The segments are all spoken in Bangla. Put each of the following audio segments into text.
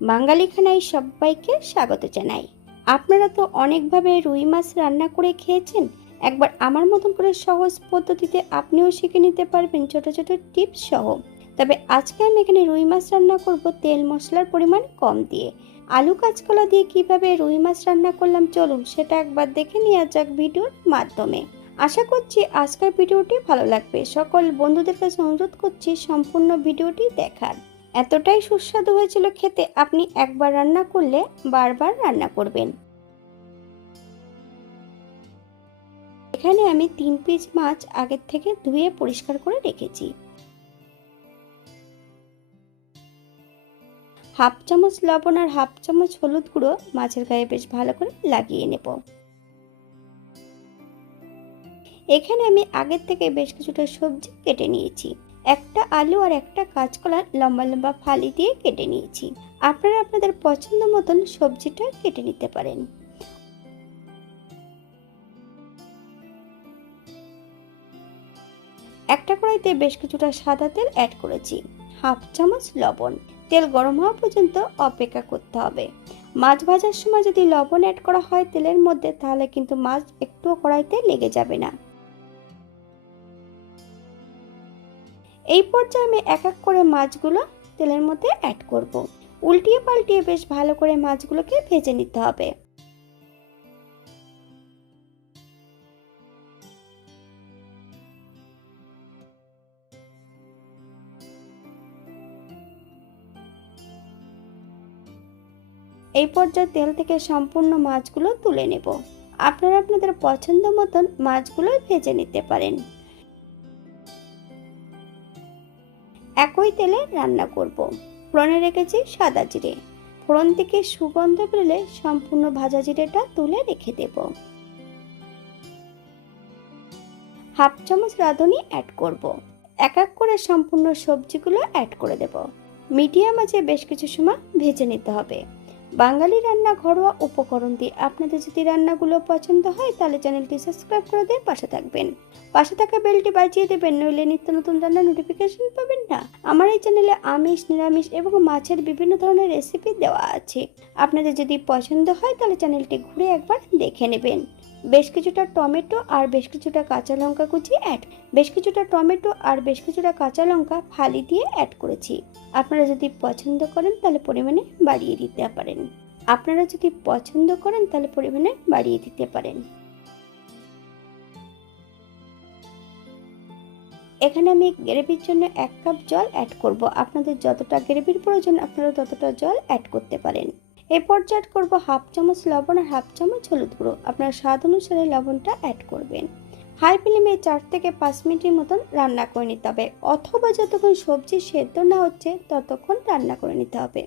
বাঙালি খানায় সবাইকে স্বাগত জানাই। আপনারা তো অনেকভাবে রুই মাছ রান্না করে খেয়েছেন, একবার আমার মতন করে সহজ পদ্ধতিতে আপনিও শিখে নিতে পারবেন ছোট ছোট টিপস সহ। তবে আজকে আমি এখানে রুই মাছ রান্না করব তেল মশলার পরিমাণ কম দিয়ে। আলু কাঁচকলা দিয়ে কীভাবে রুই মাছ রান্না করলাম চলুন সেটা একবার দেখে নেওয়া যাক ভিডিওর মাধ্যমে। আশা করছি আজকের ভিডিওটি ভালো লাগবে। সকল বন্ধুদের কাছে অনুরোধ করছি সম্পূর্ণ ভিডিওটি দেখার। এতটাই সুস্বাদু হয়েছিল খেতে, আপনি একবার রান্না করলে বারবার রান্না করবেন। এখানে আমি তিন পিস মাছ আগের থেকে ধুয়ে পরিষ্কার করে রেখেছি। হাফ চামচ লবণ আর হাফ চামচ হলুদ গুঁড়ো মাছের গায়ে বেশ ভালো করে লাগিয়ে নেব। এখানে আমি আগের থেকে বেশ কিছুটা সবজি কেটে নিয়েছি। একটা আলু আর একটা কাঁচকলা লম্বা লম্বা ফালি দিয়ে কেটে নিয়েছি। আপনারা আপনাদের পছন্দ মতন সবজিটা কেটে নিতে পারেন। একটা কড়াইতে বেশ কিছুটা সাদা তেল অ্যাড করেছি। হাফ চামচ লবণ। তেল গরম হওয়া পর্যন্ত অপেক্ষা করতে হবে। মাছ ভাজার সময় যদি লবণ অ্যাড করা হয় তেলের মধ্যে, তাহলে কিন্তু মাছ একটুও কড়াইতে লেগে যাবে না। এই পর্যায়ে আমি এক এক করে মাছগুলো তেলের মধ্যে অ্যাড করব। উল্টিয়ে পাল্টিয়ে বেশ ভালো করে মাছগুলোকে ভেজে নিতে হবে। এই পর্যায়ে তেল থেকে সম্পূর্ণ মাছগুলো তুলে নেব। আপনারা আপনাদের পছন্দ মতন মাছগুলো ভেজে নিতে পারেন। একই তেলে রান্না করব। ফোড়নে রেখেছি সাদা জিরে। ফোড়ন থেকে সুগন্ধ পেলে সম্পূর্ণ ভাজা জিরেটা তুলে রেখে দেব। হাফ চামচ রাঁধুনি অ্যাড করব। এক এক করে সম্পূর্ণ সবজিগুলো অ্যাড করে দেব। মিডিয়াম আছে বেশ কিছু সময় ভেজে নিতে হবে। বাঙালি রান্না ঘরোয়া উপকরণ দিয়ে আপনাদের যদি রান্নাগুলো পছন্দ হয়, তাহলে চ্যানেলটি সাবস্ক্রাইব করে দিয়ে পাশে থাকবেন। পাশে থাকা বেলটি বাজিয়ে দেবেন, নইলে নিত্য নতুন রান্নার নোটিফিকেশন পাবেন না। আমার এই চ্যানেলে আমিষ, নিরামিষ এবং মাছের বিভিন্ন ধরনের রেসিপি দেওয়া আছে। আপনাদের যদি পছন্দ হয়, তাহলে চ্যানেলটি ঘুরে একবার দেখে নেবেন। বেশ কিছুটা টমেটো আর বেশ কিছুটা কাঁচা লঙ্কা কুচি অ্যাড বেশ কিছুটা টমেটো আর বেশ কিছুটা কাঁচা লঙ্কা ফালি দিয়ে অ্যাড করেছি। আপনারা যদি পছন্দ করেন তাহলে পরিমাণে বাড়িয়ে দিতে পারেন। আপনারা যদি পছন্দ করেন তাহলে পরিমাণে বাড়িয়ে দিতে পারেন। এখানে আমি গ্রেভির জন্য এক কাপ জল অ্যাড করব। আপনাদের যতটা গ্রেভির প্রয়োজন, আপনারা ততটা জল অ্যাড করতে পারেন। এই পর্যায়ে অ্যাড করব হাফ চামচ লবণ আর হাফ চামচ হলুদ গুঁড়ো। আপনার স্বাদ অনুসারে লবণটা অ্যাড করবেন। হাই ফ্লেমে চার থেকে পাঁচ মিনিটের মতন রান্না করে নিতে হবে। অথবা যতক্ষণ সবজি সেদ্ধ না হচ্ছে, ততক্ষণ রান্না করে নিতে হবে।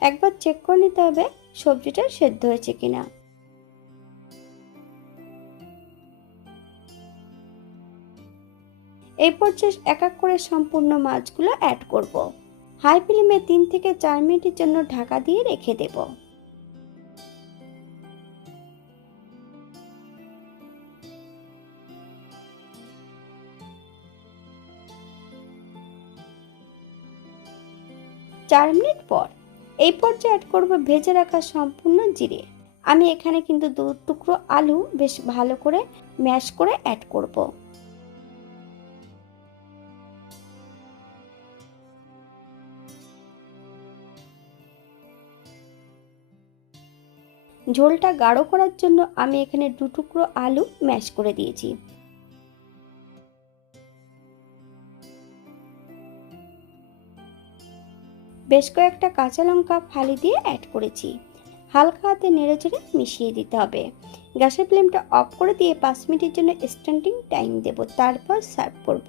একবার চেক করে নিতে হবে সবজিটা সেদ্ধ হয়েছে কিনা। এই পর্যায়ে এক এক করে সম্পূর্ণ মাছগুলো অ্যাড করব। হাই ফ্লেমে তিন থেকে চার মিনিটের জন্য ঢাকা দিয়ে রেখে দেব। চার মিনিট পর এই পর্যায়ে অ্যাড করব ভেজে রাখা সম্পূর্ণ জিরে। আমি এখানে কিন্তু দু টুকরো আলু বেশ ভালো করে ম্যাশ করে অ্যাড করব। ঝোলটা গাঢ় করার জন্য আমি এখানে দু টুকরো আলু ম্যাশ করে দিয়েছি। বেশ কয়েকটা কাঁচা লঙ্কা ফালি দিয়ে অ্যাড করেছি। হালকা হাতে নেড়ে চেড়ে মিশিয়ে দিতে হবে। গ্যাসের ফ্লেমটা অফ করে দিয়ে পাঁচ মিনিটের জন্য স্ট্যান্ডিং টাইম দেব, তারপর সার্ভ করব।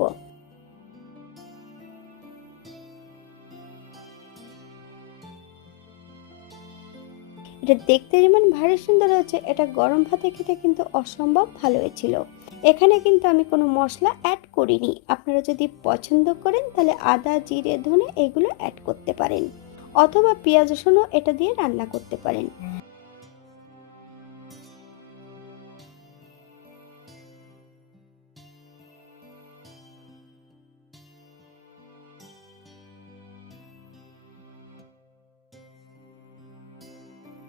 এটা দেখতে যেমন ভারী সুন্দর হয়েছে, এটা গরম ভাতে খেতে কিন্তু অসম্ভব ভালো হয়েছিল। এখানে কিন্তু আমি কোনো মশলা অ্যাড করিনি। আপনারা যদি পছন্দ করেন, তাহলে আদা, জিরে, ধনে এগুলো অ্যাড করতে পারেন। অথবা পেঁয়াজ রসুনও এটা দিয়ে রান্না করতে পারেন।